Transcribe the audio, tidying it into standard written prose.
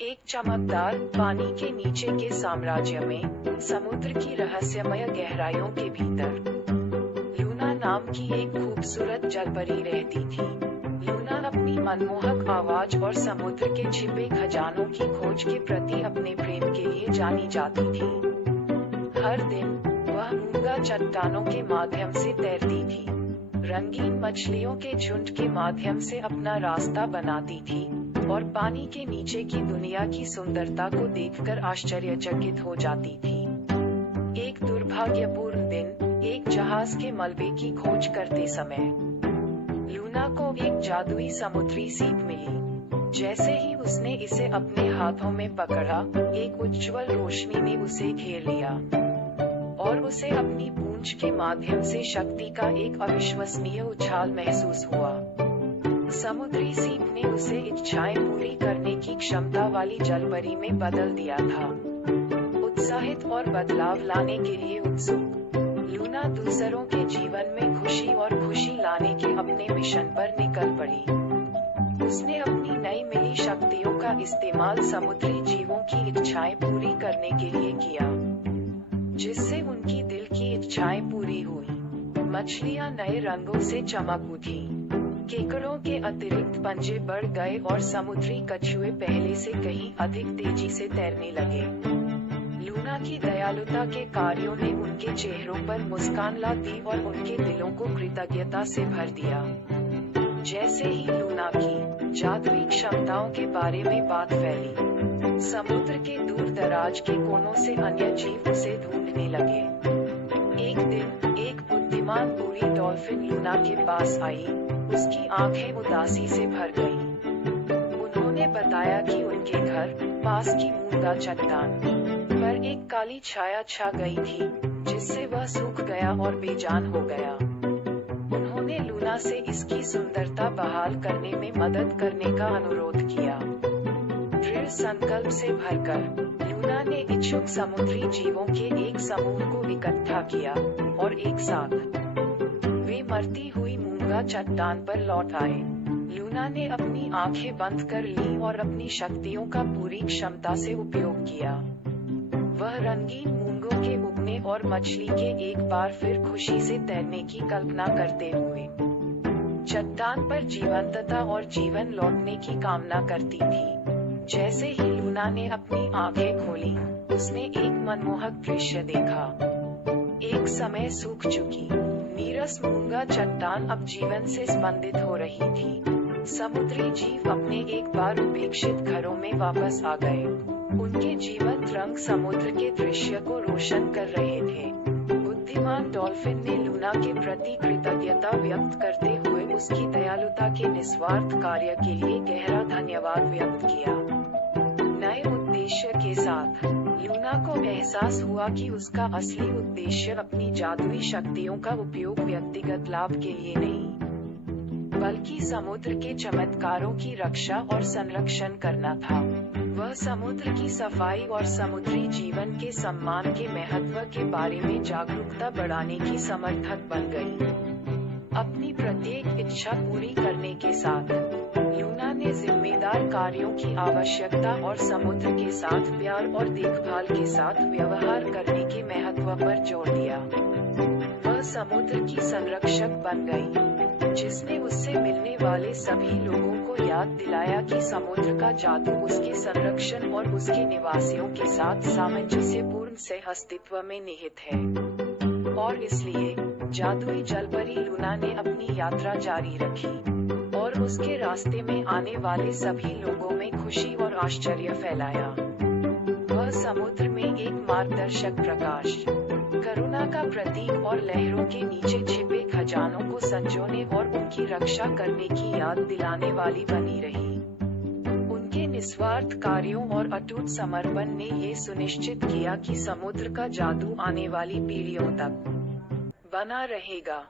एक चमकदार पानी के नीचे के साम्राज्य में, समुद्र की रहस्यमय गहराइयों के भीतर लूना नाम की एक खूबसूरत जलपरी रहती थी। लूना अपनी मनमोहक आवाज और समुद्र के छिपे खजानों की खोज के प्रति अपने प्रेम के लिए जानी जाती थी। हर दिन वह मूंगा चट्टानों के माध्यम से तैरती थी, रंगीन मछलियों के झुंड के माध्यम से अपना रास्ता बनाती थी और पानी के नीचे की दुनिया की सुंदरता को देखकर आश्चर्यचकित हो जाती थी। एक दुर्भाग्यपूर्ण दिन, एक जहाज के मलबे की खोज करते समय लूना को एक जादुई समुद्री सीप मिली। जैसे ही उसने इसे अपने हाथों में पकड़ा, एक उज्ज्वल रोशनी ने उसे घेर लिया और उसे अपनी पूंछ के माध्यम से शक्ति का एक अविश्वसनीय उछाल महसूस हुआ। समुद्री सीप ने उसे इच्छाएं पूरी करने की क्षमता वाली जलपरी में बदल दिया था। उत्साहित और बदलाव लाने के लिए उत्सुक, लूना दूसरों के जीवन में खुशी और खुशी लाने के अपने मिशन पर निकल पड़ी। उसने अपनी नई मिली शक्तियों का इस्तेमाल समुद्री जीवों की इच्छाएं पूरी करने के लिए किया, जिससे उनकी दिल की इच्छाएं पूरी हुई। मछलियां नए रंगों से चमक उठी, केकड़ों के अतिरिक्त पंजे बढ़ गए और समुद्री कछुए पहले से कहीं अधिक तेजी से तैरने लगे। लूना की दयालुता के कार्यों ने उनके चेहरों पर मुस्कान ला दी और उनके दिलों को कृतज्ञता से भर दिया। जैसे ही लूना की जादुई क्षमताओं के बारे में बात फैली, समुद्र के दूर दराज के कोनों से अन्य जीव उसे ढूंढने लगे। एक दिन एक बुद्धिमान बूढ़ी डॉल्फिन लूना के पास आई। उसकी आंखें उदासी से भर गईं। उन्होंने बताया कि उनके घर पास की मूंगा चट्टान पर एक काली छाया छा गई थी, जिससे वह सूख गया और बेजान हो गया। उन्होंने लूना से इसकी सुंदरता बहाल करने में मदद करने का अनुरोध किया। दृढ़ संकल्प से भरकर लूना ने इच्छुक समुद्री जीवों के एक समूह को इकट्ठा किया और एक साथ वे मरती हुई मूंगा चट्टान पर लौट आए। लूना ने अपनी आंखें बंद कर ली और अपनी शक्तियों का पूरी क्षमता से उपयोग किया। वह रंगीन मूंगों के उगने और मछली के एक बार फिर खुशी से तैरने की कल्पना करते हुए चट्टान पर जीवंतता और जीवन लौटने की कामना करती थी। जैसे ही लूना ने अपनी आंखें खोली, उसने एक मनमोहक दृश्य देखा। एक समय सूख चुकी नीरस मूंगा चट्टान अब जीवन से स्पंदित हो रही थी। समुद्री जीव अपने एक बार उपेक्षित घरों में वापस आ गए। उनके जीवंत रंग समुद्र के दृश्य को रोशन कर रहे थे। बुद्धिमान डॉल्फिन ने लूना के प्रति कृतज्ञता व्यक्त करते हुए उसकी दयालुता के निस्वार्थ कार्य के लिए गहरा धन्यवाद व्यक्त किया। नए उद्देश्य के साथ लूना को एहसास हुआ कि उसका असली उद्देश्य अपनी जादुई शक्तियों का उपयोग व्यक्तिगत लाभ के लिए नहीं, बल्कि समुद्र के चमत्कारों की रक्षा और संरक्षण करना था। वह समुद्र की सफाई और समुद्री जीवन के सम्मान के महत्व के बारे में जागरूकता बढ़ाने की समर्थक बन गई। अपनी प्रत्येक इच्छा पूरी करने के साथ लूना ने जिम्मेदार कार्यों की आवश्यकता और समुद्र के साथ प्यार और देखभाल के साथ व्यवहार करने के महत्व पर जोर दिया। वह समुद्र की संरक्षक बन गई, जिसने उससे मिलने वाले सभी लोगों को याद दिलाया कि समुद्र का जादू उसके संरक्षण और उसके निवासियों के साथ सामंजस्यपूर्ण सह अस्तित्व में निहित है। और इसलिए जादुई जलपरी लूना ने अपनी यात्रा जारी रखी और उसके रास्ते में आने वाले सभी लोगों में खुशी और आश्चर्य फैलाया। वह समुद्र में एक मार्गदर्शक प्रकाश, करुणा का प्रतीक और लहरों के नीचे छिपे खजानों को संजोने और उनकी रक्षा करने की याद दिलाने वाली बनी रही। उनके निस्वार्थ कार्यों और अटूट समर्पण ने ये सुनिश्चित किया कि समुद्र का जादू आने वाली पीढ़ियों तक बना रहेगा।